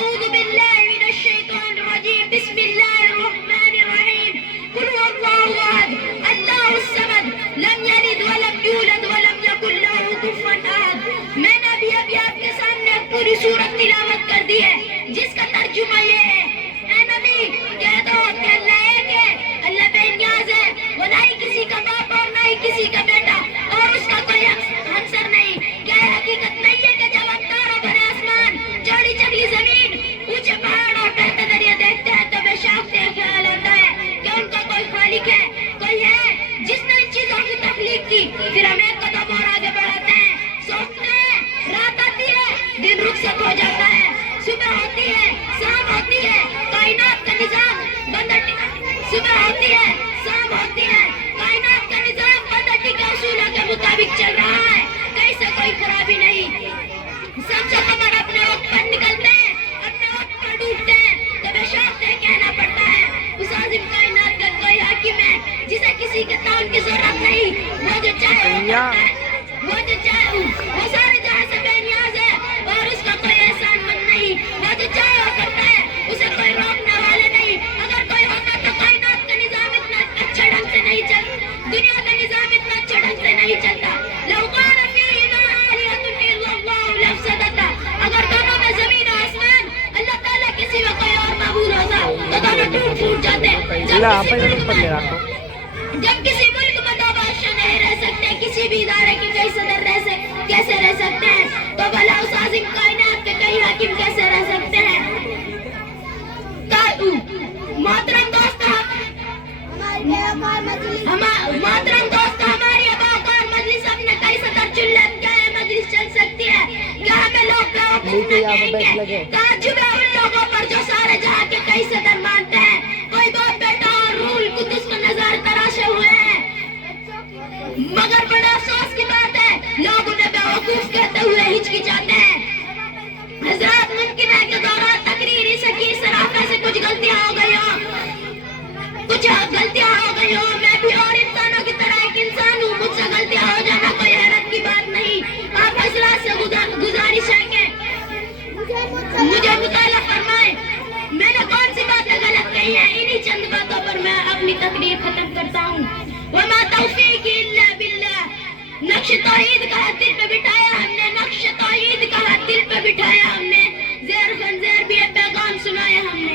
اعوذ باللہ من الشیطان الرجیم بسم اللہ الرحمن الرحیم قل هو اللہ احد اللہ الصمد لم یلد ولم یولد ولم یکن له کفوا احد. میں نے ابھی آپ کے سامنے پوری سورت تلاوت کر دی ہے جس کا ترجمہ یہ ہے اے نبی کہہ دو کہ اللہ ایک ہے, اللہ بے نیاز ہے, وہ نہ ہی کسی کا باپ اور نہ ہی کسی کا بیٹا اور اس کا کوئی ہمسر نہیں. کیا حقیقت نہیں ہے کہ جب آپ تاروں بھرے آسمان, چوڑی چگلی زمین, اونچے پہاڑ اور بہتے دریا دیکھتے ہیں تو بے شک سے خیال آتا ہے کہ ان کا کوئی خالق ہے, کوئی ہے جس نے ان چیزوں کی تخلیق کی. پھر ہم ایک قدم اور آگے بڑھاتے ہیں, سوچتے ہیں, رات آتی ہے, دن رخصت ہو جاتا ہے, صبح ہوتی ہے, شام ہوتی ہے, کائنات کا نظام صبح ہوتی ہے, شام ہوتی ہے, کائنات کا نظام بدتی کے اصولوں کے مطابق چل رہا ہے, کہیں سے کوئی خرابی نہیں. سب سے خبر اپنے وقت پر نکلتے ہیں, اپنے وقت پر ڈوبتے ہیں تو بے شک سے کہنا پڑتا ہے اس عظیم کائنات کا کوئی حاکم ہے جسے کسی کے تعاون کی ضرورت نہیں, وہ جو چاہے وہ کرتا ہے, وہ جو چاہے وہ سارے جہاں سے بے نیاز ہے اور اس کا کوئی احسان مند نہیں, وہ جو چاہے وہ کرتا ہے, اسے کوئی روکنے والے نہیں. اگر کوئی ہوتا تو کائنات کا نظام اتنا اچھا ڈھنگ سے نہیں چلتا, دنیا کا نظام اتنا اچھا ڈھنگ سے نہیں چلتا. لو کان فیہما آلہۃ الا اللہ لفسدتا, اگر دونوں میں زمین و آسمان اللہ تعالیٰ کے سوا کوئی اور معبود ہوتا تو دونوں ٹوٹ جاتے. جب کسی ملک میں دو بادشاہ نہیں رہ سکتے, کسی بھی ادارے کے کئی صدر کیسے رہ سکتے ہیں, تو بھلا اس عظیم کائنات کے کئی حاکم کیسے رہ سکتے ہیں. محترم دوست, ہماری اباکار مجلس اپنے کئی صدر چن لیں, کیا ہے مجلس چل سکتی ہے؟ کیا ہمیں لوگ بیوقوف نہ کہیں گے؟ تعجب ہے ان لوگوں پر جو سارے جہاں کے کئی صدر مانتے ہیں, کوئی باپ بیٹا اور روح القدس کو نظر تراشے ہوئے ہیں. مگر بڑے افسوس کی بات ہے لوگ انہیں بیوقوف کہتے ہوئے ہچکچاتے ہیں. حضرات, ممکن ہے کہ دوران تقریر کی صرافے سے کچھ غلطیاں ہو گئی ہوں, میں بھی اور انسانوں کی طرح ایک انسان ہوں, مجھ سے غلطیاں ہو جانا کوئی حیرت کی بات نہیں. آپ حضرات سے گزارش ہے کہ مجھے مطالعہ فرمائیں میں نے کون سی باتیں غلط کہی ہیں. انہی چند باتوں پر میں اپنی تقریر ختم کرتا ہوں. وما توفیقی الا باللہ. نقش توحید کا دل پہ بٹھایا ہم نے, نقش توحید کا دل پہ بٹھایا ہم نے, زیر خنزیر بھی پیغام سنایا ہم نے.